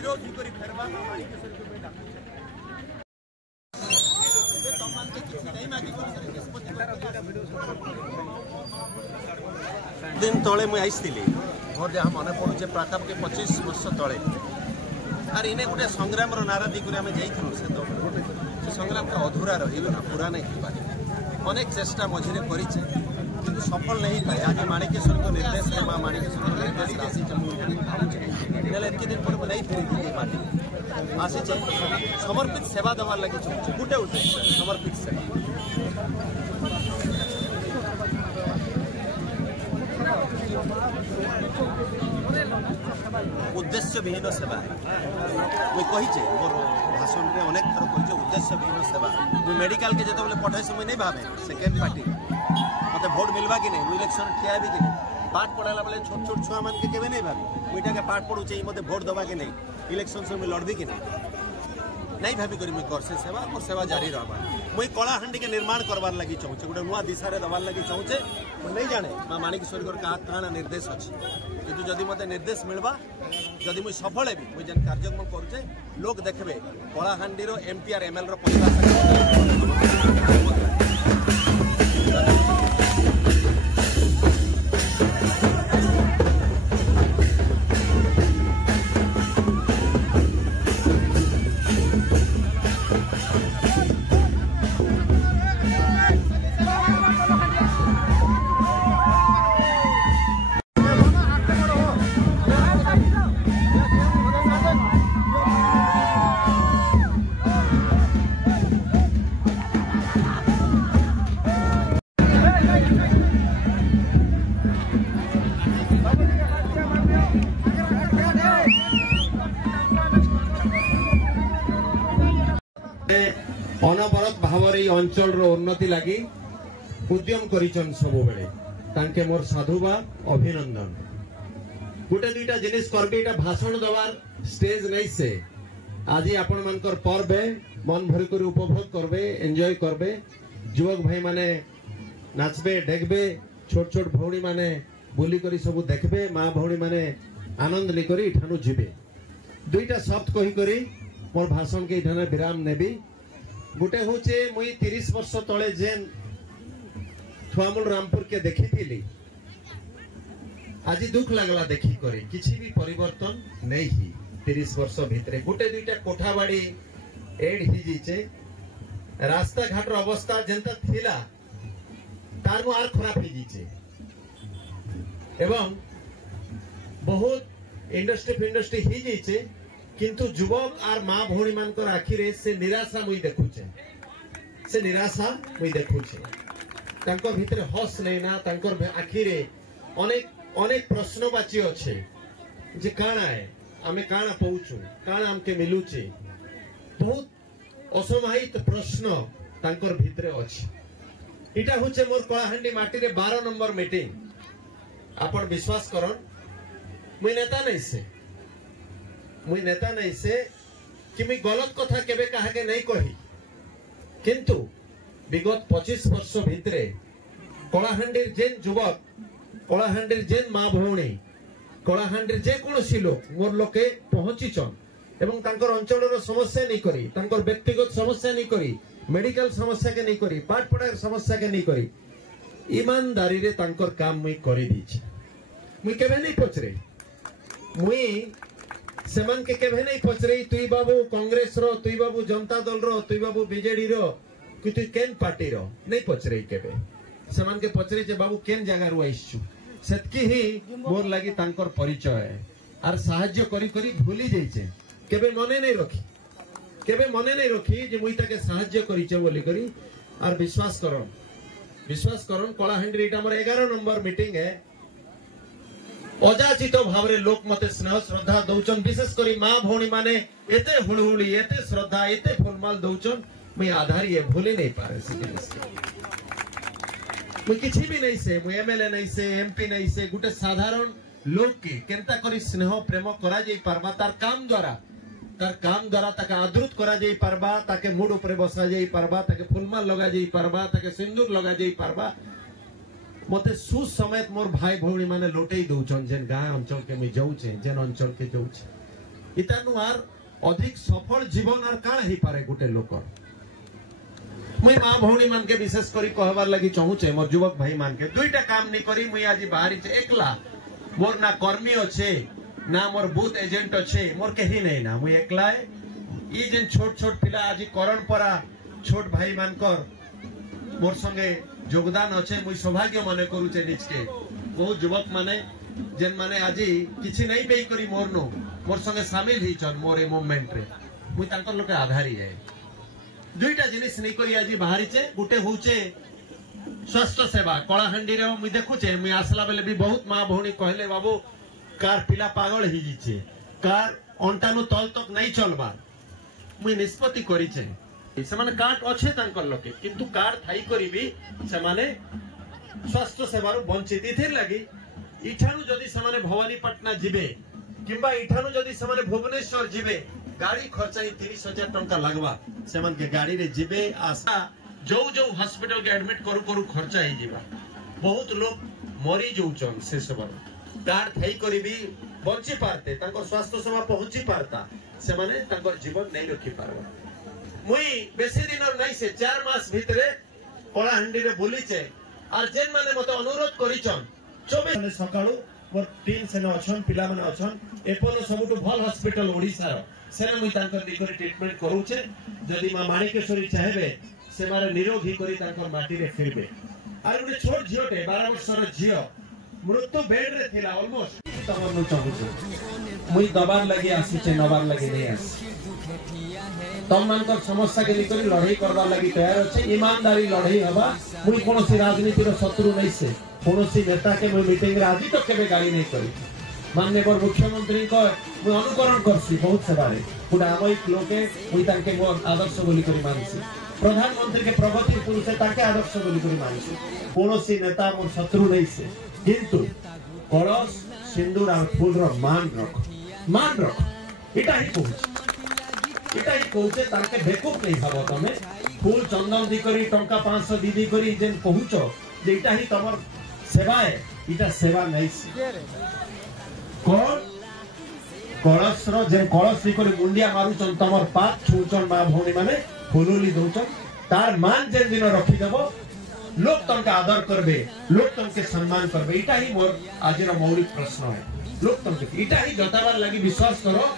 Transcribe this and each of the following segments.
विरोध करी फेरबा माणिकेश्वरी को बेटा दिन तले मुझे आईली मोर जहाँ मन पड़े पाखापाखि 25 वर्ष तले आर इने गोटे संग्राम नारा दिगुरी आम जाइलु से संग्राम अधूरा रहा पूरा नहीं अनेक चेष्टा मझे करे कि सफल नहीं पाए आज माणिकेश्वर को निर्देश माँ माणिकेश्वर निर्देश आसी एतक दिन पर नहीं फेरी माटी आसी समर्पित सेवा देवार लगे चाहूँ गोटे उद्देश्य समर्पित सेवा उद्देश्य विहीन सेवा मुझे कही मोर भाषण में अनेक थर कही उद्देश्य विहीन सेवा मुझे मेडिकल के जो पठाई मुझे नहीं भावे सेकेंड पार्टी मत भोट मिलवा कि नहीं इलेक्शन ठिया भी कि नहीं पाठ पढ़ाला बेले छोट छोट छुआ मान के नहीं भावी मुझे के पाठ पढ़ुचे मत भोट दवा कि नहीं इलेक्शन से मुझे लड़बी कि नहीं भावी करी मुझे कर सेवा मोर सेवा जारी रहा मुझे कलाहांडी के निर्माण करवार लगी चाहूँ गोटे नुआ दिशा दबार लगी चाहूँचे नहीं जाने माँ माणिकेश्वरी क्या निर्देश अच्छी कि जदि मत निर्देश मिलवा जदि मुझे सफल है मुझे जेन कार्यक्रम करुचे लोग देखबे कलाहांडी एमपी आर एमएल अनवरत भाव अंचल उन्नति लगी उद्यम करिचन सबु बेले तांके मोर साधुवाद अभिनंदन गोटे दुईटा जिनिस करबे भाषण दवार स्टेज नहीं से आज आपण मानकर पर्व मन भरी कर उपभोग करबे एंजॉय करबे युवक भाई माने नाचबे डेगबे छोट छोट भौणी माने बुली करी सबु देखबे माँ भौणी माने आनंद लेकर इठानु जीवे दुईटा शब्द कही करी मोर भाषण के इठाने विराम नेबी गोटे हूँ मुई 30 वर्ष तले जेन थुआमूल रामपुर के देखी थी आज दुख लगला देखी करे किसी भी परिवर्तन नहीं ही 30 वर्ष भितर गोटे दुईटा कोठा बाड़ी एड ही जीचे रास्ता घाट अवस्था जेनता थिला तार आर खराब ही जीचे एवं बहुत इंडस्ट्री ही जीचे किंतु युवक आर माँ भौणी मान आखिरे से निराशा मुई देखुचे से निराशा मुई देखुचे तांकर भितरे हस लेना तांकर आखिरे अनेक अनेक प्रश्नवाची अच्छे जे काना है आमे काना पहुँचू काना हमके मिलुचे बहुत असमाहित प्रश्न तांकर भितरे अच्छे इटा हुचे मोर कलाहांडी माटी रे 12 नंबर मीटिंग आपण विश्वास करन मुई नेता नहीं से कि मैं गलत कथा केबे कहा के नहीं कही किंतु विगत 25 वर्ष भितरे कलाहांडी जेन युवक कलाहांडी जेन माँ भौणी कलाहांडी जे कौन लोक मोर लोके पहुंचीचन एवं तांकर अंचल समस्या नहीं करी तांकर व्यक्तिगत समस्या नहीं करी मेडिकल समस्या के नहीं करी पाठ पढ़ार समस्या के नहीं करी ईमानदारी रे तांकर काम मुई करी दीछि मुई केबे नहीं पचरे मुई सेमान के केबे नहीं पचरे तुई बाबू कांग्रेस रो तुई बाबू जनता दल रो तुई बाबू बीजेडी रो कि तुई केन पार्टी रो नहीं पचरे केबे सेमान के पचरे जे बाबू केन जगह रो आइछु सेतकी ही मोर लागि तांकर परिचय आर सहाय्य करी करी भूली जाइछे केबे मने नहीं रखी जे मुई ताके सहाय्य करिचे बोली करी आर विश्वास करन कलाहांडी एटा हमर 11 नंबर मीटिंग है अजाचित भाव रे लोक मते स्नेह श्रद्धा दौचन विशेष करी माँ भौणी माने एते हुड़हुड़ी एते श्रद्धा एते फुलमाल दौचन मैं आधारी है भूली नहीं पारे मुई किछि भी नहीं से मुई एमएलए नहीं से एमपी नहीं से गुटे साधारण लोक के केनता करी स्नेह प्रेम करा जाई पारबा तार काम द्वारा ताके आदृत करा जाई पारबा ताके मुड ऊपर बसा जाई पारबा ताके फुलमाल लगा जाई पारबा ताके सिंदूर लगा जाई पारबा मते सुसमेत मोर भाई भौणी माने लोटेई दउछन जेन गाँ अंचल के मुई जाउछे जेन अंचल के जाउछे इतानु आर अधिक सफल जीवन आर काण ही पारे गुटे लोक मुई माँ भौणी मान के विशेष करी कहबार लगी चाहूचे मोर युवक भाई मान के दुईटा काम नहीं करी मुई आज बाहरी एकला मोर ना कर्मी अच्छे ना मोर बूथ एजेंट अच्छे मोर कहीं नहीं ना मुई एकला ये जेन छोट छोट पिला आज करणपरा छोट भाई मानकर मोर संगे योगदान अच्छे मुई सौभाग्य माने करूचे निजके बहुत युवक माने जेन माने आज किछि नहीं पे करी मोर संगे शामिल ही चन मोर ए मूवमेंट रे मुई तांकर लोके आधारी है दुईटा जिनिस नहीं करी आज बाहरी चे गुटे होचे स्वास्थ्य सेवा कलाहांडी रे मुई देखुचे मुई आसला बेले भी बहुत माँ भौणी कहले बाबू कार पिला पागल ही जिचे कार अंटानु तल तक नहीं चलबा मुई निष्पत्ति करिचे से माने कार्ड अच्छे तांकर लोके किंतु कार्ड थाई करी भी से माने स्वास्थ्य सेवा रु वंचित इथिर लगी इठानु जदि से माने भवानीपाटना जिबे किंबा इठानु जदि से माने भुवनेश्वर जिबे गाड़ी खर्चा 30,000 टंका लगवा से मन के गाड़ी रे जिबे आशा जो जो हॉस्पिटल के एडमिट करू करू खर्चा ही जीवा बहुत लोग मरी जोचन से सब कार्ड थाई करी भी बंची पारते तांकर स्वास्थ्य सेवा पहुंची पारता से माने तांकर जीवन नहीं रखी पारबा मुई बेसी दिन नहीं से 4 मास भितरे कलाहांडी रे बुलीचे और जेन माने मते अनुरोध करिचन 24 सकाळू मोर टीम सेन अछन पिला माने अछन एपोलो सबुटु भल हॉस्पिटल ओडिसा रो सेन मुई तांकर दिकरी ट्रीटमेंट करूचे जदी मा माणिकेश्वरी चाहेबे से मारे निरोगी करी तांकर माटी रे फिरबे और उडे छोट झियोटे 12 वर्षर झियो मृत्यु बेड रे थिला ऑलमोस्ट तमन नु चाहूचे मुई दबार लगी आसीचे नबार लगी नहीं आसी तम मानकर समस्या के निकरी लड़ाई करबा लगी तैयार अछि ईमानदारी लड़ाई हबा मुई कोनोसी राजनीति रो शत्रु नहीं से कोनोसी नेता के मुई मीटिंग रे आज तक केबे गाली नहीं करी माननीय मुख्यमंत्री को मुई अनुकरण करसी बहुत सबारे पुडा आमयिक लोके मुई ताके मोर आदर्श बोली करी मानसी प्रधानमंत्री के प्रगति पुरुष ताके आदर्श बोली करी मानसी कोनोसी नेता मोर शत्रु नहीं से किंतु कलश सिंदूर और फूल रो मान रख इटा ही कहूचे ताके बेकूफ नहीं भाव तमे फूल चंदन दी करी टंका 500 दी करी जेन कहूचो जे इटा ही तमर सेवा है इटा सेवा नहीं से कोन कलश रो जेन कलश दी करी मुंडिया मारुचन तमर पात छुचन मां भौणी माने फुलुली दउचन तार मान जेन दिन रखी देबो लोग तमके आदर करबे लोग तमके सम्मान करबे इटा ही मोर आजर मौलिक प्रश्न है लोग तमके इटा ही जताबार लागि विश्वास करो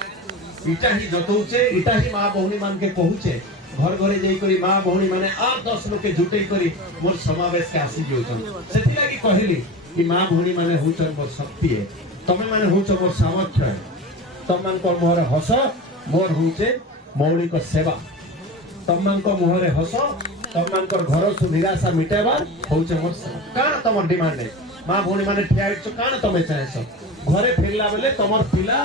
इटा ही जतौचे इटा ही माँ भौणी मान के कहूचे घर घरे जाई करी माँ भौणी माने 8-10 लोग के जुटई करी मोर समावेश के आसी जोचन सेति लागि कहली कि माँ भौणी माने होचन मोर शक्ति है तमे माने होचो मोर सामर्थ्य है तम मान को मोहरे हस मोर होचे मौलिक सेवा तम मान को मोहरे हस तम मान को घर सु निराशा मिटेबार होचे मोर सेवा कान तमर डिमांड है माँ भौणी माने ठियाइछ कान तमे चाहेछ घरे फिरला बेले तमर पिला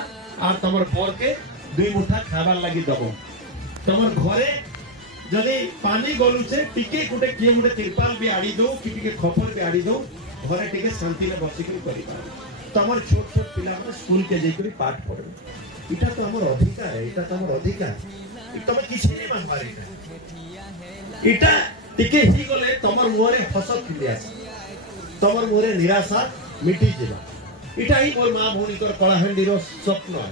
और तमर पर के 2 मुठा खाबार लगी दबो तमर घरे जदि पानी गलुचे टिके गुटे किए गुटे तिरपाल भी आड़ी दो कि टिके खपर भी आड़ी दो घरे टिके शांति में बसी के करि पार तमर छोट छोट पिला माने स्कूल के जाई करी पाठ पढे इटा तो हमर अधिकार है इटा तो हमर अधिकार तमे किछि नै मानबार इटा टिके ही गले तमर मुहरे हस खिली आसी तमर मुहरे निराशा मिटी जेबा इटा ही मोर मां भौणी कर कलाहांडी रो स्वप्न है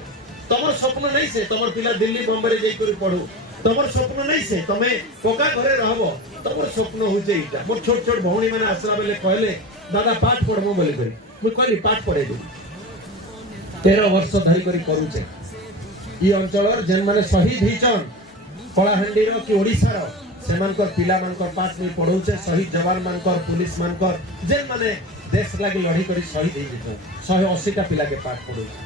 तमर स्वप्न नहीं से तमर पिला दिल्ली बॉम्बे रे जाई करी पढो तमर स्वप्न नहीं से तमे कोका घरे रहबो तमर स्वप्न हो जे इटा मोर छोट छोट भौणी माने आसरा बेले कहले दादा पाठ पढमो बोली करी मु कहली पाठ पढे दे 13 वर्ष धरि करी करूचे ई अंचलर जेन माने शहीद हिचन कलाहांडी रो कि ओडिसा रो सेमान कर पिला मान कर पाठ नहीं पढौचे शहीद जवान मान कर पुलिस मान कर जेन माने देश लागि लड़ी करी शहीद ही जितो 180 टा पिला के पाठ पढौचे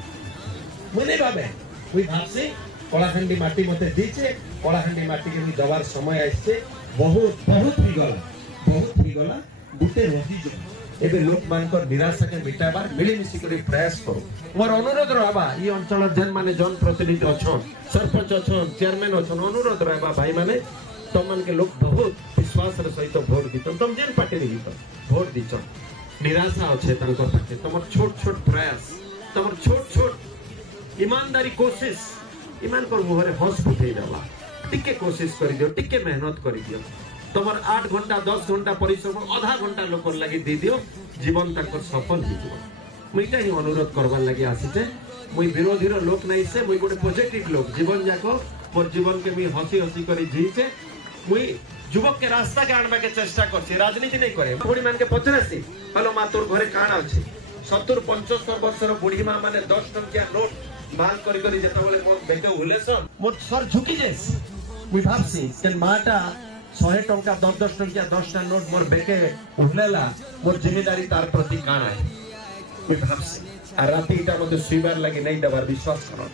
मुने भाबे कोई भाबसे कलाहांडी माटी मते दीचे कलाहांडी माटी के दबार समय आइसे बहुत ही गला गुटे रही जो एबे लोक मानकर निराशा के मिटाबार मिली मिसी करी प्रयास करो मोर अनुरोध रहबा ई अंचल जन माने जन प्रतिनिधि अछन सरपंच अछन चेयरमैन अछन अनुरोध रहबा भाई माने तमन के लोग बहुत विश्वास रे सहित वोट दितन तम जेन पार्टी रे वोट दिचन निराशा अच्छे तांकर पाखे तमर छोट छोट प्रयास तमर छोट छोट ईमानदारी कोशिश ईमान कर मुहरे हंस फुटई देला टिके कोशिश कर दियो टिके मेहनत कर दियो तमर 8 घंटा 10 घंटा परिश्रम आधा घंटा लोक लगी दे दियो जीवन तक सफल हो जीव मुइटा ही अनुरोध करबार लगी आसीचे मुई विरोधी रो लोक नहीं से मुई गोटे पॉजिटिव लोक जीवन जाको मोर जीवन के मी हसी हसी करी जीचे मुई युवक के रास्ता के आनबा के चेष्टा करछि राजनीति नहीं करे बुढ़ी मान के पचरासी हेलो मा तोर घरे काण अछि 70 75 वर्षर बुढ़ी मा माने 10 टंकिया नोट मांग करी करी जेता बोले मोर बेटे हुलेसन मोर सर झुकी जायस मुई भाबसी के माटा 100 टंका 10 टंकिया 10 टा नोट मोर बेके हुलेला मोर जिम्मेदारी तार प्रति काण है मुई भाबसी आ राती इटा मते सुइबार लागि नहीं दबार विश्वास करो